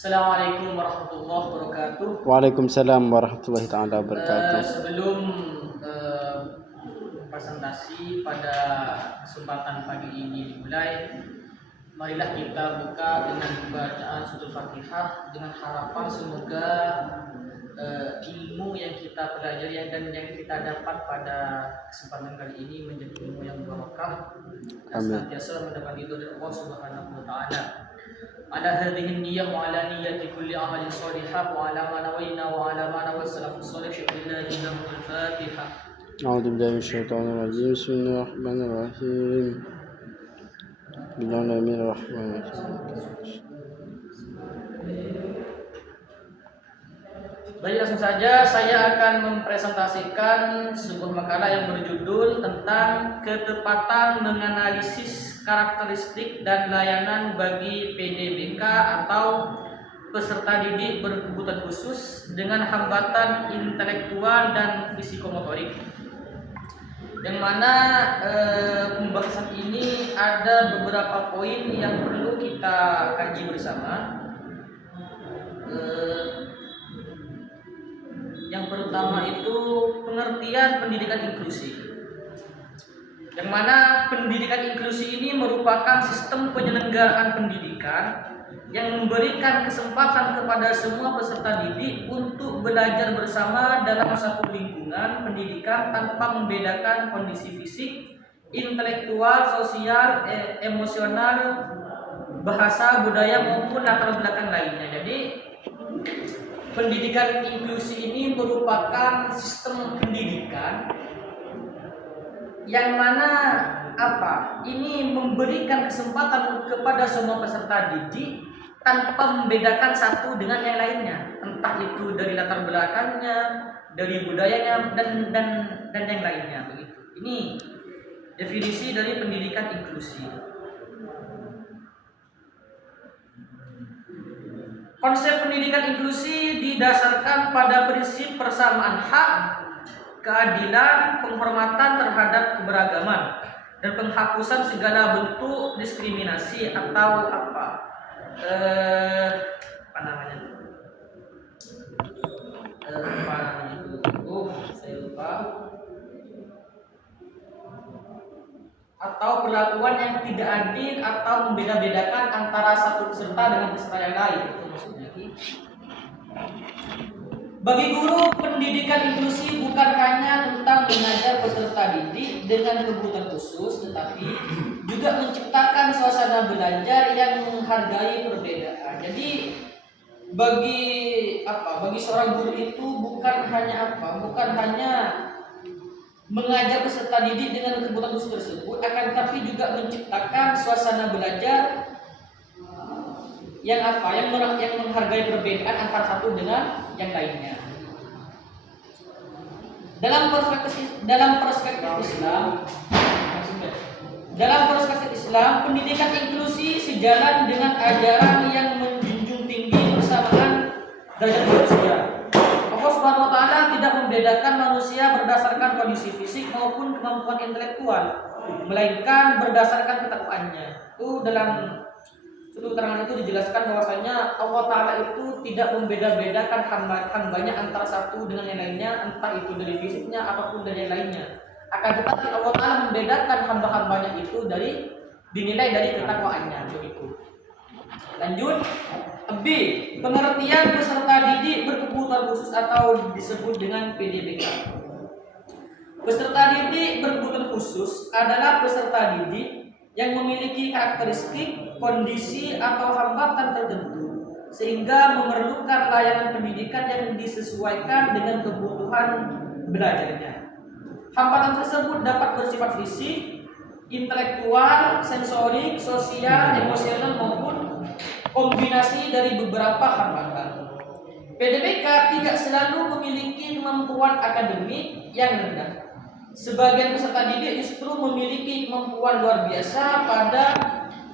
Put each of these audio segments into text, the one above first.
Assalamualaikum warahmatullahi wabarakatuh. Waalaikumsalam warahmatullahi taala wabarakatuh. Sebelum presentasi pada kesempatan pagi ini dimulai, marilah kita buka dengan bacaan suratul Fatihah dengan harapan semoga ilmu yang kita pelajari dan yang kita dapat pada kesempatan kali ini menjadi ilmu yang barokah dan senantiasa mendapat ridho dari Allah Subhanahu wa taala. Ala hadhihi niyyah wa ala niyyati kulli amalin shalihah wa ala ma nawayna wa ala ma nawal salafus salih billahi lahul Fatihah. A'udzu billahi minasyaitonir rajim. Bismillahirrahmanirrahim. Bismillahirrahmanirrahim. Baik, langsung saja saya akan mempresentasikan sebuah makalah yang berjudul tentang ketepatan menganalisis karakteristik dan layanan bagi PDBK atau peserta didik berkebutuhan khusus dengan hambatan intelektual dan fisikomotorik. Yang mana pembahasan ini ada beberapa poin yang perlu kita kaji bersama. Yang pertama itu pengertian pendidikan inklusi. Yang mana pendidikan inklusi ini merupakan sistem penyelenggaraan pendidikan yang memberikan kesempatan kepada semua peserta didik untuk belajar bersama dalam satu lingkungan pendidikan tanpa membedakan kondisi fisik, intelektual, sosial, emosional, bahasa, budaya maupun latar belakang lainnya. Jadi pendidikan inklusi ini merupakan sistem pendidikan yang mana ini memberikan kesempatan kepada semua peserta didik tanpa membedakan satu dengan yang lainnya, entah itu dari latar belakangnya, dari budayanya dan yang lainnya begitu. Ini definisi dari pendidikan inklusi. Konsep pendidikan inklusi didasarkan pada prinsip persamaan hak, keadilan, penghormatan terhadap keberagaman, dan penghapusan segala bentuk diskriminasi atau atau perlakuan yang tidak adil atau membeda-bedakan antara satu peserta dengan peserta yang lain. Itu maksudnya. Bagi guru, pendidikan inklusi bukan hanya tentang mengajar peserta didik dengan kebutuhan khusus, tetapi juga menciptakan suasana belajar yang menghargai perbedaan. Jadi bagi seorang guru itu bukan hanya mengajar peserta didik dengan kebutuhan khusus tersebut, akan tetapi juga menciptakan suasana belajar yang menghargai perbedaan antara satu dengan yang lainnya. Dalam perspektif Islam, pendidikan inklusi sejalan dengan ajaran yang menjunjung tinggi persamaan derajat manusia. Allah Subhanahu wa taala tidak membedakan manusia berdasarkan kondisi fisik maupun kemampuan intelektual, melainkan berdasarkan ketakwaannya. Itu dalam satu keterangan itu dijelaskan bahwasanya Allah Ta'ala itu tidak membeda-bedakan hambanya antara satu dengan yang lainnya, entah itu dari fisiknya ataupun dari yang lainnya. Akan tetapi Allah Ta'ala membedakan hamba-hambanya itu dinilai dari ketakwaannya. Begitu. Lanjut, B. Pengertian peserta didik berkebutuhan khusus atau disebut dengan PDBK. Peserta didik berkebutuhan khusus adalah peserta didik yang memiliki karakteristik, kondisi atau hambatan tertentu sehingga memerlukan layanan pendidikan yang disesuaikan dengan kebutuhan belajarnya. Hambatan tersebut dapat bersifat fisik, intelektual, sensorik, sosial, emosional maupun kombinasi dari beberapa hambatan. PDBK tidak selalu memiliki kemampuan akademik yang rendah. Sebagian peserta didik justru memiliki kemampuan luar biasa pada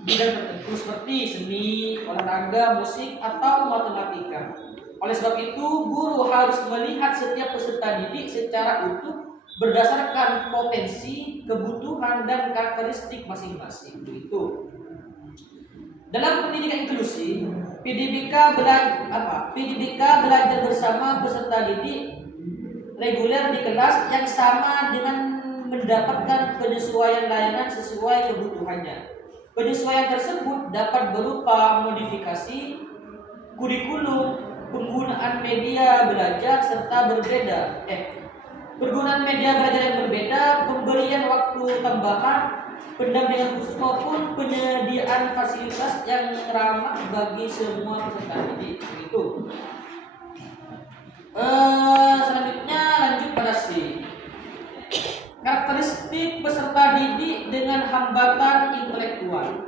bidang tertentu seperti seni, olahraga, musik, atau matematika. Oleh sebab itu, guru harus melihat setiap peserta didik secara utuh berdasarkan potensi, kebutuhan, dan karakteristik masing-masing. Itu. Dalam pendidikan inklusi, PDBK belajar bersama peserta didik reguler di kelas yang sama dengan mendapatkan penyesuaian layanan sesuai kebutuhannya. Penyesuaian tersebut dapat berupa modifikasi kurikulum, penggunaan media belajar serta penggunaan media belajar yang berbeda, pemberian waktu tambahan, pendampingan khusus maupun penyediaan fasilitas yang ramah bagi semua peserta didik. Itu. Selanjutnya lanjut pada C. Karakteristik peserta didik dengan hambatan intelektual.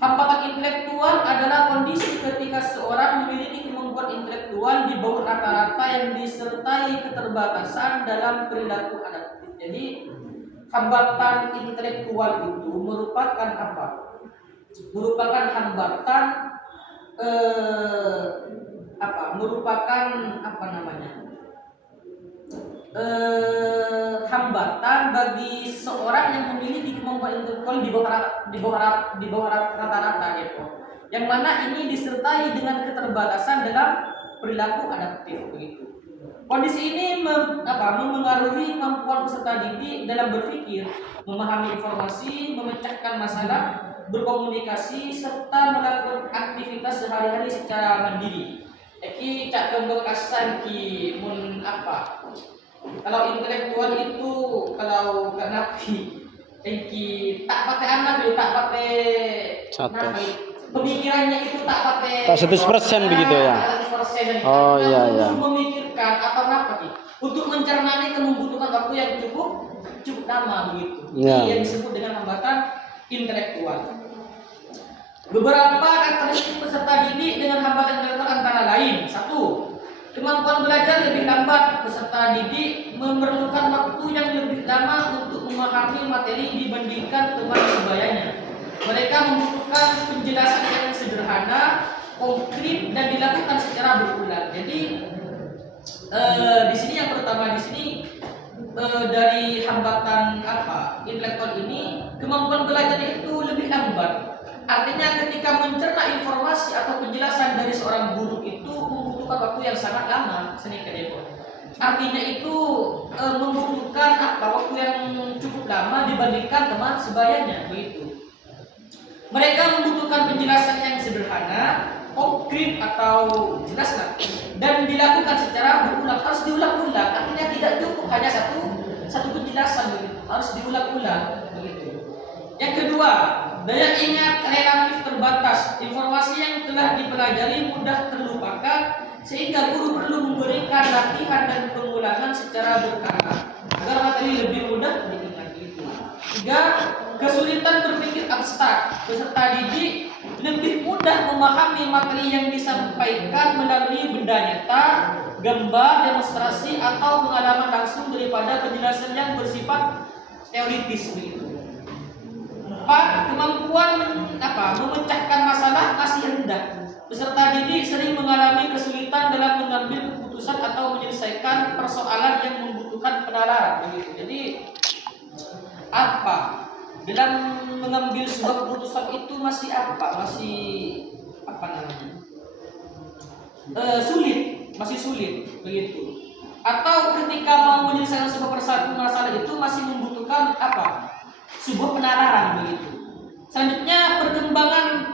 Hambatan intelektual adalah kondisi ketika seorang memiliki kemampuan intelektual di bawah rata-rata yang disertai keterbatasan dalam perilaku adaptif. Jadi hambatan intelektual itu merupakan apa? Merupakan hambatan hambatan bagi seorang yang memiliki kemampuan intelektual di bawah rata-rata gitu. Yang mana ini disertai dengan keterbatasan dalam perilaku adaptif begitu. Kondisi ini memengaruhi kemampuan peserta didik dalam berpikir, memahami informasi, memecahkan masalah, berkomunikasi serta melakukan aktivitas sehari-hari secara mandiri. Eki cak kembekasan ki mun apa? Kalau intelektual itu kalau napi eki tak pakai anak itu tak pakai napi. Pemikirannya itu tak pakai 100% begitu ya. 100%. Oh iya iya. Untuk memikirkan atau napi, untuk mencerna itu membutuhkan waktu yang cukup lama begitu. Ya. Ini yang disebut dengan hambatan intelektual. Beberapa karakteristik peserta didik dengan hambatan intelektual antara lain: 1. Kemampuan belajar lebih lambat. Peserta didik memerlukan waktu yang lebih lama untuk memahami materi dibandingkan teman sebayanya. Mereka membutuhkan penjelasan yang sederhana, konkret dan dilakukan secara berulang. Jadi di sini yang pertama dari hambatan intelektual ini, kemampuan belajar itu lebih lambat. Artinya ketika mencerna informasi atau penjelasan dari seorang guru itu membutuhkan waktu yang sangat lama. Artinya itu membutuhkan waktu yang cukup lama dibandingkan teman sebayanya begitu. Mereka membutuhkan penjelasan yang sederhana, konkret atau jelas dan dilakukan secara berulang, harus diulang-ulang. Artinya tidak cukup hanya satu penjelasan begitu, harus diulang-ulang begitu. Yang kedua, daya ingat relatif terbatas. Informasi yang telah dipelajari mudah terlupakan sehingga guru perlu memberikan latihan dan pengulangan secara berkala agar materi lebih mudah diingat. 3. Kesulitan berpikir abstrak. Peserta didik lebih mudah memahami materi yang disampaikan melalui benda nyata, gambar, demonstrasi atau pengalaman langsung daripada penjelasan yang bersifat teoritis begitu. 4. Kemampuan memecahkan masalah masih rendah. Peserta didik sering mengalami kesulitan dalam mengambil keputusan atau menyelesaikan persoalan yang membutuhkan penalaran begitu. Jadi dalam mengambil sebuah keputusan itu masih sulit begitu. Atau ketika mau menyelesaikan sebuah masalah itu masih membutuhkan sebuah penalaran begitu. Selanjutnya perkembangan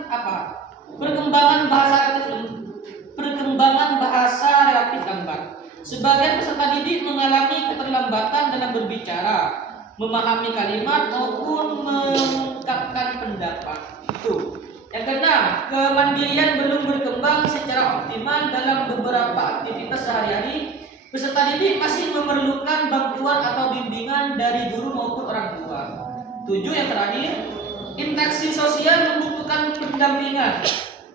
bahasa relatif lambat. Sebagian peserta didik mengalami keterlambatan dalam berbicara, memahami kalimat maupun mengungkapkan pendapat. Itu. Yang keenam, kemandirian belum berkembang secara optimal dalam beberapa aktivitas sehari-hari. Peserta didik masih memerlukan bantuan atau bimbingan dari guru maupun orang tua. 7. Yang terakhir, interaksi sosial membutuhkan pendampingan.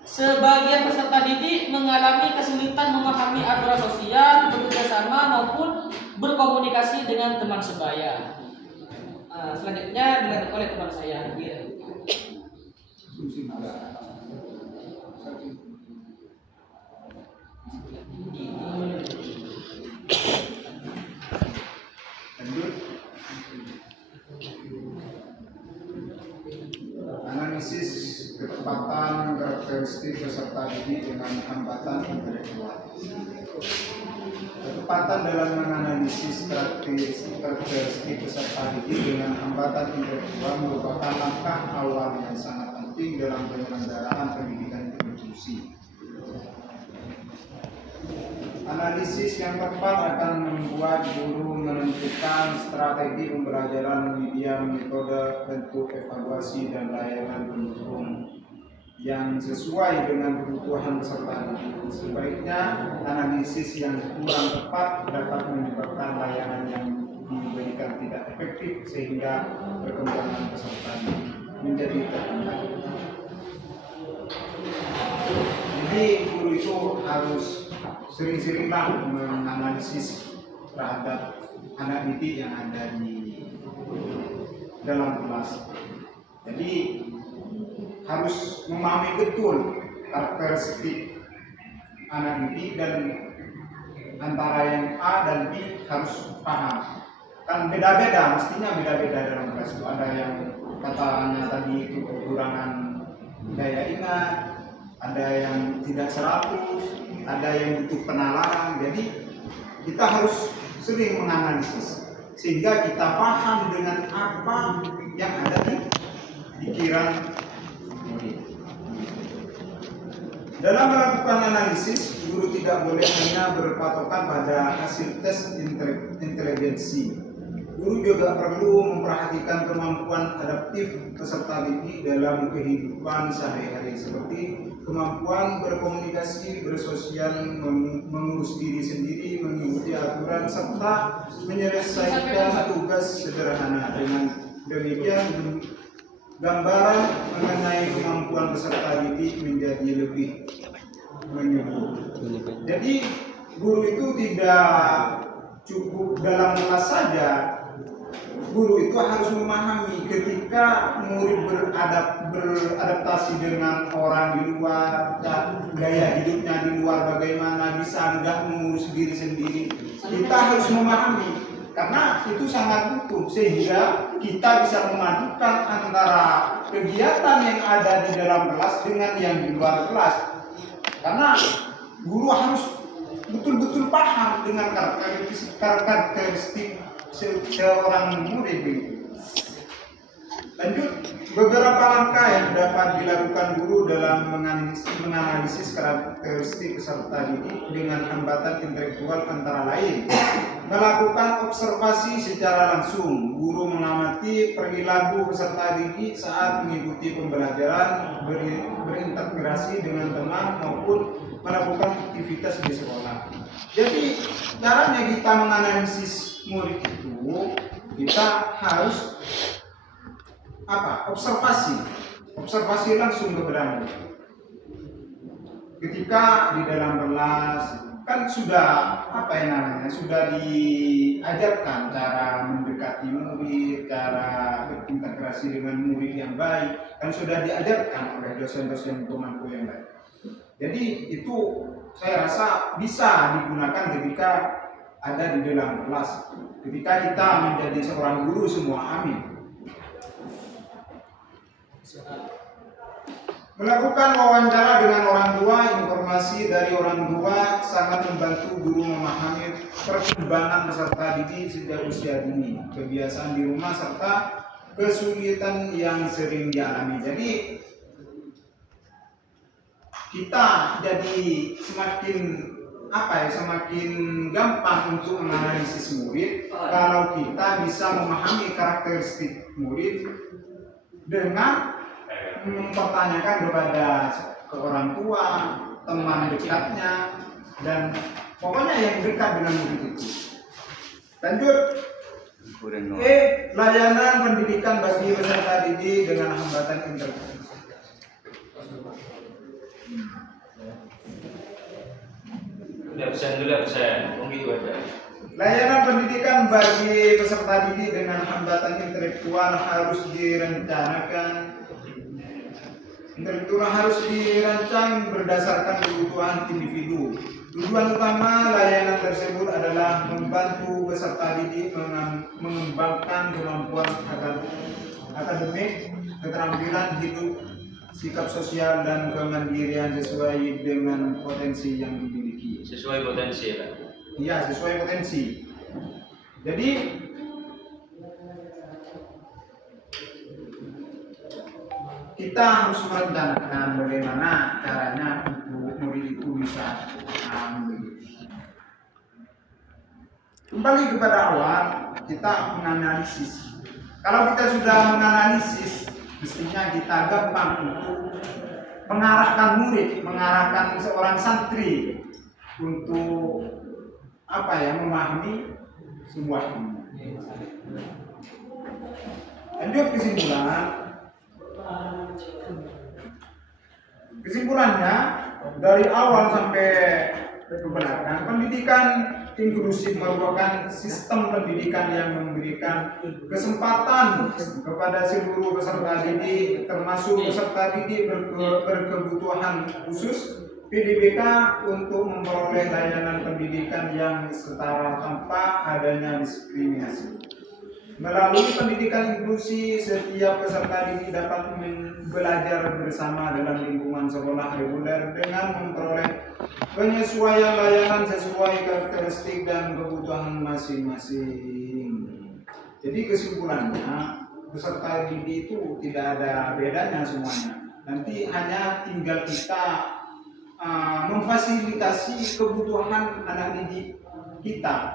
Sebagian peserta didik mengalami kesulitan memahami aturan sosial, bekerjasama maupun berkomunikasi dengan teman sebaya. Selanjutnya dilanjutkan oleh teman saya. Analisis ketepatan karakteristik karakteristik peserta didik dengan hambatan intelektual. Ketepatan dalam menganalisis karakteristik peserta didik dengan hambatan intelektual merupakan langkah awal yang sangat penting dalam penyelenggaraan pendidikan inklusi. Analisis yang tepat akan membuat guru menentukan strategi pembelajaran, media, metode, bentuk evaluasi, dan layanan pendukung yang sesuai dengan kebutuhan peserta didik. Sebaiknya analisis yang kurang tepat dapat menyebabkan layanan yang diberikan tidak efektif sehingga perkembangan peserta didik menjadi terhambat. Jadi guru itu harus sering-seringlah menganalisis terhadap anak didik yang ada di dalam kelas. Jadi harus memahami betul karakteristik anak didik dan antara yang A dan B harus paham. Kan beda-beda, mestinya beda-beda dalam kelas itu. Ada yang katanya tadi itu kekurangan daya ingat, ada yang tidak 100, ada yang butuh penalaran. Jadi kita harus sering menganalisis sehingga kita paham dengan apa yang ada di pikiran murid. Dalam melakukan analisis, guru tidak boleh hanya berpatokan pada hasil tes inteligensi. Guru juga perlu memperhatikan kemampuan adaptif peserta didik dalam kehidupan sehari-hari, seperti kemampuan berkomunikasi, bersosial, mengurus diri sendiri, mengikuti aturan, serta menyelesaikan tugas sederhana. Dengan demikian, gambaran mengenai kemampuan peserta didik menjadi lebih menyeluruh. Jadi guru itu tidak cukup dalam kelas saja. Guru itu harus memahami ketika murid beradaptasi dengan orang di luar, gaya hidupnya di luar bagaimana, bisa enggak mengurus diri sendiri. Kita harus memahami karena itu sangat butuh sehingga kita bisa memadukan antara kegiatan yang ada di dalam kelas dengan yang di luar kelas. Karena guru harus betul-betul paham dengan karakteristik seorang murid. Lanjut, beberapa langkah yang dapat dilakukan guru dalam menganalisis karakteristik peserta didik dengan hambatan intelektual antara lain: melakukan observasi secara langsung. Guru mengamati perilaku peserta didik saat mengikuti pembelajaran, berintegrasi dengan teman maupun melakukan aktivitas di sekolah. Jadi caranya kita menganalisis murid itu, kita harus observasi langsung kepada murid. Ketika di dalam kelas kan sudah sudah diajarkan cara mendekati murid, cara berintegrasi dengan murid yang baik, kan sudah diajarkan oleh dosen-dosen pemangku yang baik. Jadi itu saya rasa bisa digunakan ketika ada di dalam kelas, ketika kita menjadi seorang guru semua. Amin. Melakukan wawancara dengan orang tua, informasi dari orang tua sangat membantu guru memahami perkembangan peserta didik sejak usia dini, kebiasaan di rumah serta kesulitan yang sering dialami. Jadi kita jadi semakin gampang untuk menganalisis murid kalau kita bisa memahami karakteristik murid dengan mempertanyakan kepada orang tua, teman dekatnya, dan pokoknya yang dekat dengan murid itu. Lanjut, layanan pendidikan bagi peserta didik dengan hambatan intelektual. Layanan pendidikan bagi peserta didik dengan hambatan intelektual harus direncanakan. Intelektual harus dirancang berdasarkan kebutuhan individu. Tujuan utama layanan tersebut adalah membantu peserta didik mengembangkan kemampuan akademik, keterampilan hidup sikap sosial dan kemandirian sesuai dengan potensi yang dimiliki. Sesuai potensi ya. Iya, sesuai potensi. Jadi kita harus merencanakan bagaimana caranya untuk murid itu bisa kembali kepada awal, kita menganalisis. Kalau kita sudah menganalisis, mestinya kita gampang untuk mengarahkan murid, mengarahkan seorang santri untuk memahami sebuah ilmu. Lanjut kesimpulannya dari awal sampai ke belakang, pendidikan inklusif merupakan sistem pendidikan yang memberikan kesempatan kepada seluruh peserta didik, termasuk peserta didik berkebutuhan khusus PDBK, untuk memperoleh layanan pendidikan yang setara tanpa adanya diskriminasi. Melalui pendidikan inklusi, setiap peserta didik dapat belajar bersama dalam lingkungan sekolah reguler dengan memperoleh penyesuaian layanan sesuai karakteristik dan kebutuhan masing-masing. Jadi kesimpulannya, peserta didik itu tidak ada bedanya semuanya. Nanti hanya tinggal kita memfasilitasi kebutuhan anak didik kita.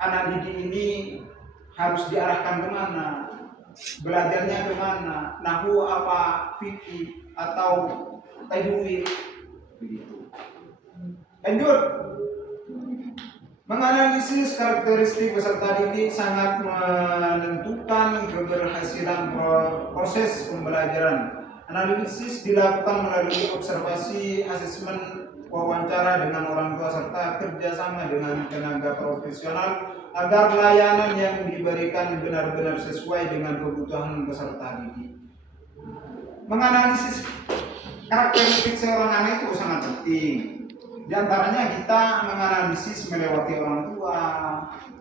Anak didik ini harus diarahkan kemana, belajarnya kemana, nahwu apa, fikih atau tajwid, begitu. Lanjut, menganalisis karakteristik peserta didik sangat menentukan keberhasilan proses pembelajaran. Analisis dilakukan melalui observasi, asesmen, wawancara dengan orang tua serta kerjasama dengan tenaga profesional agar layanan yang diberikan benar-benar sesuai dengan kebutuhan peserta didik. Menganalisis karakteristik seorang anak itu sangat penting. Di antaranya kita menganalisis melewati orang tua,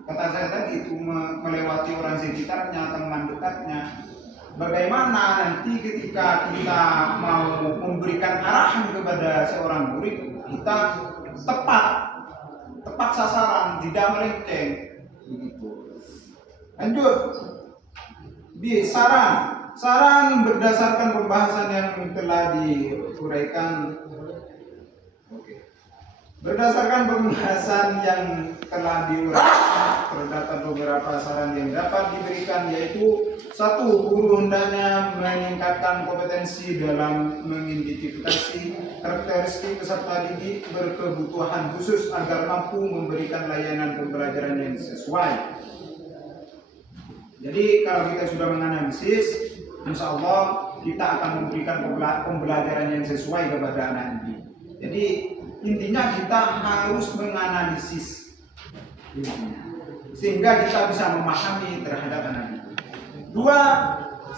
kata saya tadi itu melewati orang sekitarnya, teman dekatnya. Bagaimana nanti ketika kita mau memberikan arahan kepada seorang murid, kita tepat sasaran, tidak melenceng, begitu. Lanjut, saran berdasarkan pembahasan yang telah diuraikan. Berdasarkan pembahasan yang telah diuraikan, terdapat beberapa saran yang dapat diberikan, yaitu: 1. Guru hendaknya meningkatkan kompetensi dalam mengidentifikasi karakteristik peserta didik berkebutuhan khusus agar mampu memberikan layanan pembelajaran yang sesuai. Jadi kalau kita sudah menganalisis, insya Allah kita akan memberikan pembelajaran yang sesuai kepada anak didik. Jadi intinya kita harus menganalisis sehingga kita bisa memahami terhadap anak didik. 2.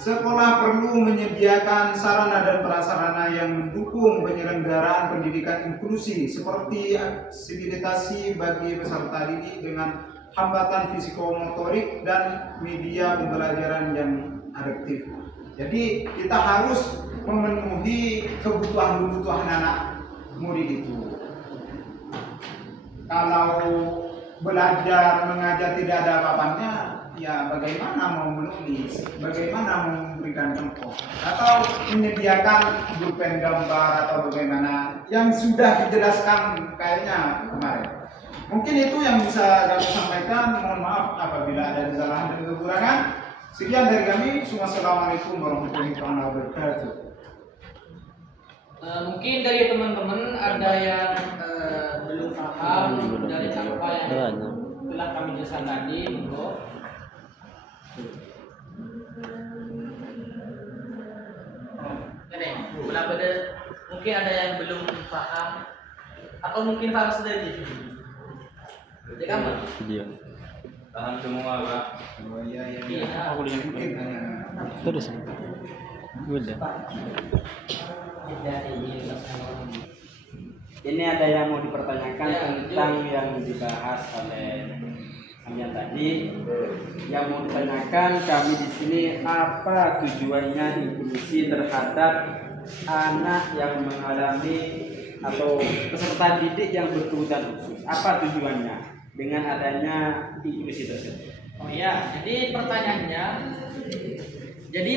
Sekolah perlu menyediakan sarana dan prasarana yang mendukung penyelenggaraan pendidikan inklusi seperti aksesibilitas bagi peserta didik dengan hambatan fisikomotorik dan media pembelajaran yang adaptif. Jadi kita harus memenuhi kebutuhan anak murid itu. Kalau belajar mengajar tidak ada apa-apanya, ya bagaimana mau menulis, bagaimana mau memberikan contoh, atau menyediakan pulpen gambar atau bagaimana yang sudah dijelaskan kayaknya kemarin. Mungkin itu yang bisa kami sampaikan. Mohon maaf apabila ada kesalahan dan kekurangan. Sekian dari kami. Wassalamualaikum warahmatullahi wabarakatuh. Mungkin dari teman-teman ada yang belum paham dari apa yang telah kami jelaskan tadi, monggo. Mungkin ada yang belum paham atau mungkin paham sendiri. Jadi kamu? Video. Paham semua, Pak. Oh iya. Aku lihat. Terus. Udah. Ini ada yang mau dipertanyakan tentang yang dibahas oleh kalian tadi. Yang mau ditanyakan kami di sini, apa tujuannya inklusi terhadap anak yang mengalami atau peserta didik yang berkebutuhan khusus. Apa tujuannya dengan adanya inklusi tersebut? Oh ya, jadi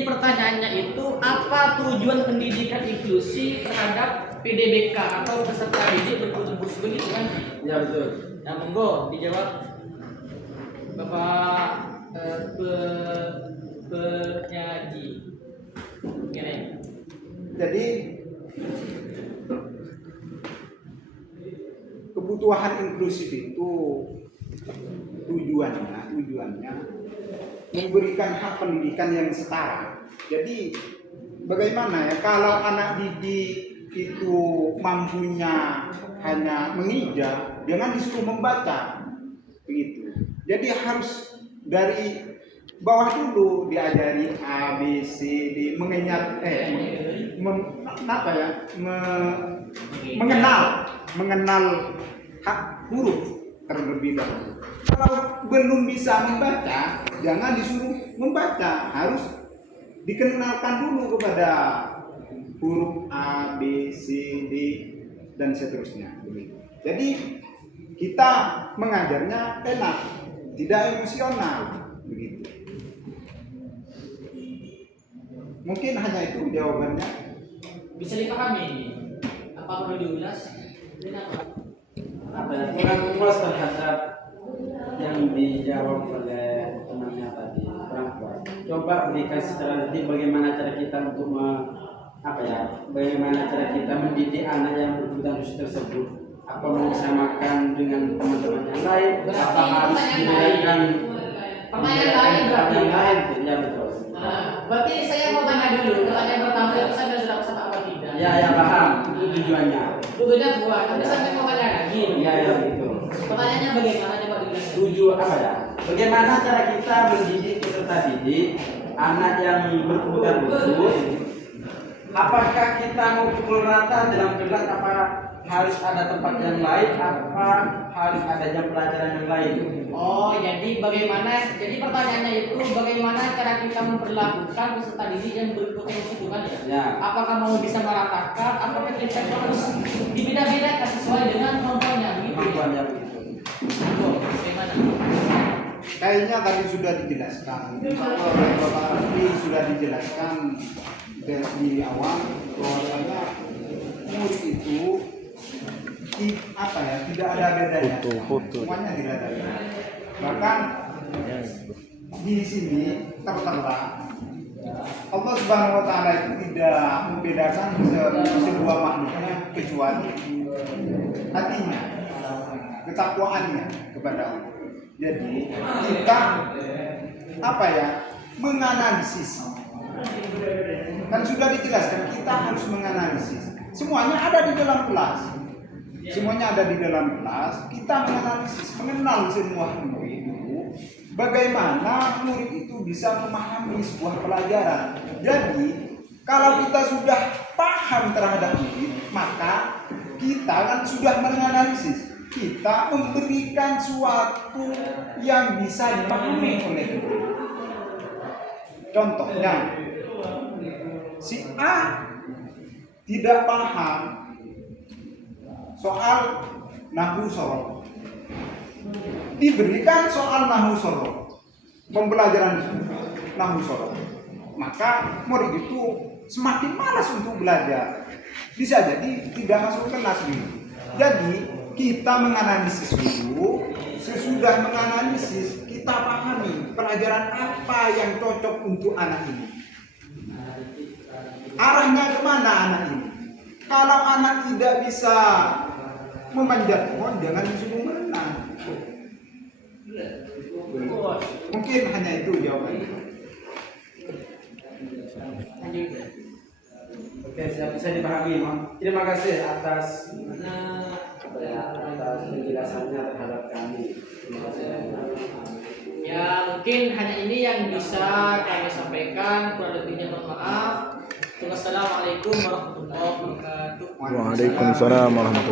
pertanyaannya itu apa tujuan pendidikan inklusi terhadap PDBK atau peserta didik berkebutuhan khusus begitu kan? Ya betul. Nah, monggo dijawab Bapak penyaji. Gini. Jadi kebutuhan inklusif itu tujuannya memberikan hak pendidikan yang setara. Jadi bagaimana ya kalau anak didik itu mampunya hanya menghijab, jangan disuruh membaca begitu. Jadi harus dari bawah dulu diajari A, B, C, D, mengenal hak huruf terlebih dahulu. Kalau belum bisa membaca, jangan disuruh membaca, harus dikenalkan dulu kepada huruf A, B, C, D, dan seterusnya. Jadi kita mengajarnya enak, tidak emosional, begitu. Mungkin hanya itu jawabannya. Bisa dipahami ini? Apa perlu diulas? Apa ya, kurang puas terhadap yang dijawab oleh temannya tadi, kurang puas. Coba berikan secara detail bagaimana cara kita untuk bagaimana cara kita mendidik anak yang berkebutuhan khusus tersebut. Apa mengisamakan dengan teman-teman yang lain? Apa harus diberikan Pertanyaan lain berarti. yang lain? Ya betul. Berarti saya mau tanya dulu. Pertanyaan pertama itu saya sudah peserta apa tidak? Ya paham. Itu tujuannya. Tujuannya buat. Tapi saya mau tanya lagi. Ya gitu. Pertanyaannya bagaimana coba dijelaskan? Tujuan apa ya? Bagaimana cara kita mendidik peserta didik anak yang berkebutuhan khusus? Apakah kita mau pukul rata dalam kelas? Apa harus ada tempat yang lain? Apa harus ada jam pelajaran yang lain? Oh, jadi bagaimana? Jadi pertanyaannya itu bagaimana cara kita memperlakukan peserta didik yang berpotensi itu kan ya? Ya. Apakah mau bisa meratakan? Apakah kita harus dibeda-bedakan sesuai dengan kemampuannya? Begitu. Kemampuan yang begitu. Bagaimana? Kayaknya tadi sudah dijelaskan. Oleh Bapak Arfi sudah dijelaskan di awal bahwasanya murid itu tidak ada bedanya. Foto. Semuanya tidak ada bedanya. Bahkan di sini tertera Allah Subhanahu wa taala itu tidak membedakan sebuah makhluknya kecuali hatinya, ketakwaannya kepada Allah. Jadi kita menganalisis. Kan sudah dijelaskan kita harus menganalisis. Semuanya ada di dalam kelas. Kita menganalisis, mengenal semua murid itu, bagaimana murid itu bisa memahami sebuah pelajaran. Jadi, kalau kita sudah paham terhadap murid, maka kita kan sudah menganalisis. Kita memberikan suatu yang bisa dipahami oleh murid. Contohnya, si A tidak paham soal nahwu sorof, diberikan soal nahwu sorof, pembelajaran nahwu sorof, maka murid itu semakin malas untuk belajar, bisa jadi tidak masuk kelas ini. Jadi kita menganalisis dulu, sesudah menganalisis kita pahami pelajaran apa yang cocok untuk anak ini, arahnya kemana anak ini. Kalau anak tidak bisa memanjat pohon, jangan disuruh berenang. Mungkin hanya itu jawabannya. Oke, bisa dipahami, Mam. Terima kasih atas penjelasannya terhadap kami. Terima kasih. Ya, mungkin hanya ini yang bisa kami sampaikan. Kurang lebihnya mohon maaf. Wassalamualaikum warahmatullahi wabarakatuh. Waalaikumsalam warahmatullahi wabarakatuh.